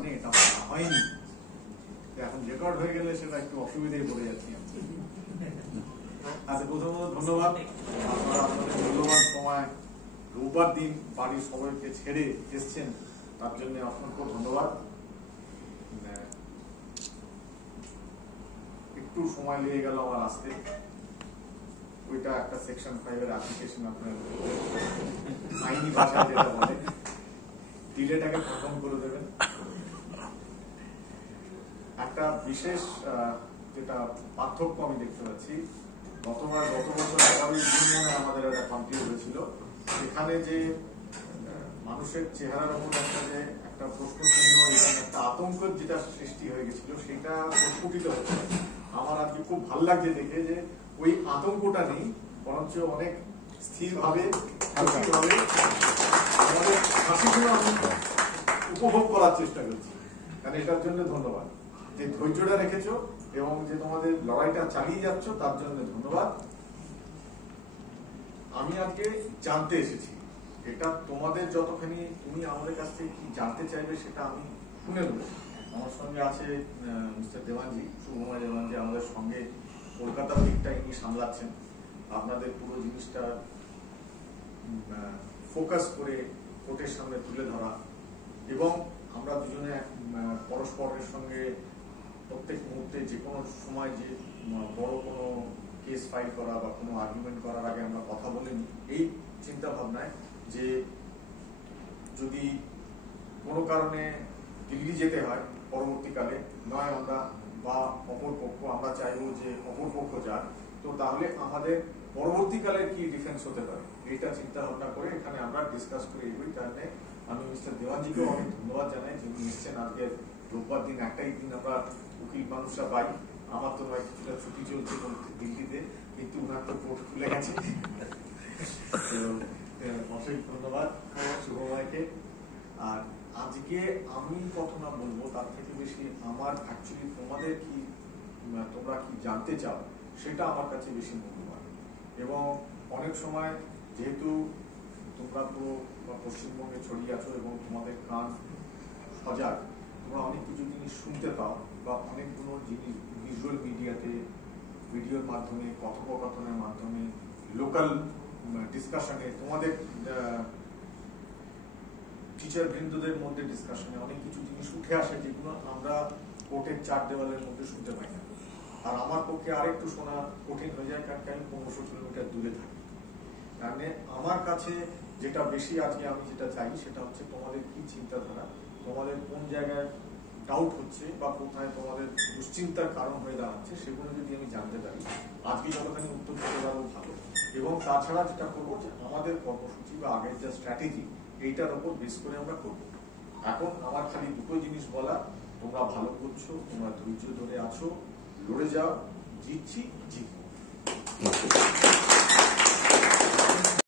মানে এটা হয়নি, এখন রেকর্ড হয়ে গেলে সেটা একটু অসুবিধায় পড়ে যাচ্ছি। আচ্ছা, প্রথমত ধন্যবাদ, আপনারা আপনাদের মূল্যবান সময় রোববার দিন বাড়ির সবাইকে ছেড়ে এসছেন, তার জন্য অসংখ্য ধন্যবাদ। একটু সময় লেগে গেল আমার আসতে, ওইটা একটা সেকশন 5 এর অ্যাপ্লিকেশন, আপনার আইনি ভাষায় যেটা বলে ডিলেটাকে খতম করে দেবেন। একটা বিশেষ যেটা পার্থক্য আমি দেখতে পাচ্ছি, গত বছর 11ই জুন মনে আমাদের একটা কমপ্লিট হয়েছিল, এখানে যে মানুষের চেহারার উপর একটা প্রশ্ন চিহ্ন এবং একটা আতঙ্কের যেটা সৃষ্টি হয়ে গেছিল সেটা প্রস্ফুটিত হচ্ছে। আমার আজকে খুব ভালো লাগছে দেখে যে ওই আতঙ্কটা নেই, বরঞ্চ অনেক স্থিরভাবে আমাদের হাসিগুলো আমি উপভোগ করার চেষ্টা করছি। কারণ এটার জন্য ধন্যবাদ, যে ধৈর্যটা রেখেছো এবং যে তোমাদের লড়াইটা চালিয়ে যাচ্ছ তার জন্য ধন্যবাদ। আমি আজকে জানতে এসেছি, এটা তোমাদের যতখানি তুমি আমাদের কাছ থেকে কি জানতে চাইবে সেটা আমি শুনে নেবো। আমার সঙ্গে আছে মিস্টার দেওয়ানজি, শুভময় দেওয়ানজি, আমাদের সঙ্গে কলকাতার দিকটা ইনি সামলাচ্ছেন। আপনাদের পুরো জিনিসটা ফোকাস করে কোর্টের সামনে তুলে ধরা, এবং আমরা দুজনে পরস্পরের সঙ্গে প্রত্যেক মুহূর্তে যে কোনো সময় যে বড় কোনো কেস ফাইল করা বা কোনো আর্গুমেন্ট করার আগে আমরা কথা বলিনি, এই চিন্তা ভাবনায় যে যদি কোনো কারণে দিল্লি যেতে হয় পরবর্তীকালে, নয় আমরা বা অপর পক্ষ, আমরা চাইবো যে অপর পক্ষ যাক, তো তাহলে আমাদের পরবর্তীকালে কি ডিফেন্স হতে পারে, এটা চিন্তা ভাবনা করে এখানে আমরা ডিসকাস করে এগোই। কারণে আমি মিস্টার দেওয়ানজিকেও অনেক ধন্যবাদ জানাই, যিনি এসছেন আজকে রোববার দিন, একটাই দিন আমরা উকিল মানুষরা পাই। আমার তো নয়, কিছুটা ছুটি চলছে দিল্লিতে, কিন্তু উনার তো কোর্ট খুলে গেছে। অশেষ ধন্যবাদ শুভময়কে। আর আজকে আমি কথা না বলবো, তার থেকে বেশি আমার অ্যাকচুয়ালি তোমাদের কি, তোমরা কি জানতে চাও সেটা আমার কাছে বেশি মূল্যবান। এবং অনেক সময় যেহেতু তোমরা পুরো পশ্চিমবঙ্গে ছড়িয়ে আছো এবং তোমাদের কান সজাগ, তোমরা অনেক কিছু জিনিস শুনতে পাও বা অনেকগুলো জিনিস ভিজুয়াল মিডিয়াতে, ভিডিওর মাধ্যমে, কথোপকথনের মাধ্যমে, লোকাল ডিসকাশনে, তোমাদের টিচার বৃন্দদের মধ্যে ডিসকাশনে অনেক কিছু জিনিস উঠে আসে যেগুলো আমরা কোর্টের 4 দেওয়ালের মধ্যে শুনতে পাই না। আর আমার পক্ষে আরেকটু শোনা কঠিন হয়ে যায়, কারণ আমি 1500 কিলোমিটার দূরে থাকি। কারণ আমার কাছে যেটা বেশি আজকে আমি যেটা চাই সেটা হচ্ছে তোমাদের কি চিন্তাধারা, তোমাদের কোন জায়গায় ডাউট হচ্ছে বা কোথায় তোমাদের দুশ্চিন্তার কারণ হয়ে দাঁড়াচ্ছে, সেগুলো যদি আমি জানতে পারি আজকে যতখানি উত্তর দিতে পারবো ভালো। এবং তাছাড়া যেটা করবো যে আমাদের কর্মসূচি বা আগের যে স্ট্র্যাটেজি, এইটার উপর বেস করে আমরা করবো। এখন আমার খালি দুটো জিনিস বলা, তোমরা ভালো করছো, তোমরা ধৈর্য ধরে আছো, লড়ে যাও, জিতছি, জিতবো।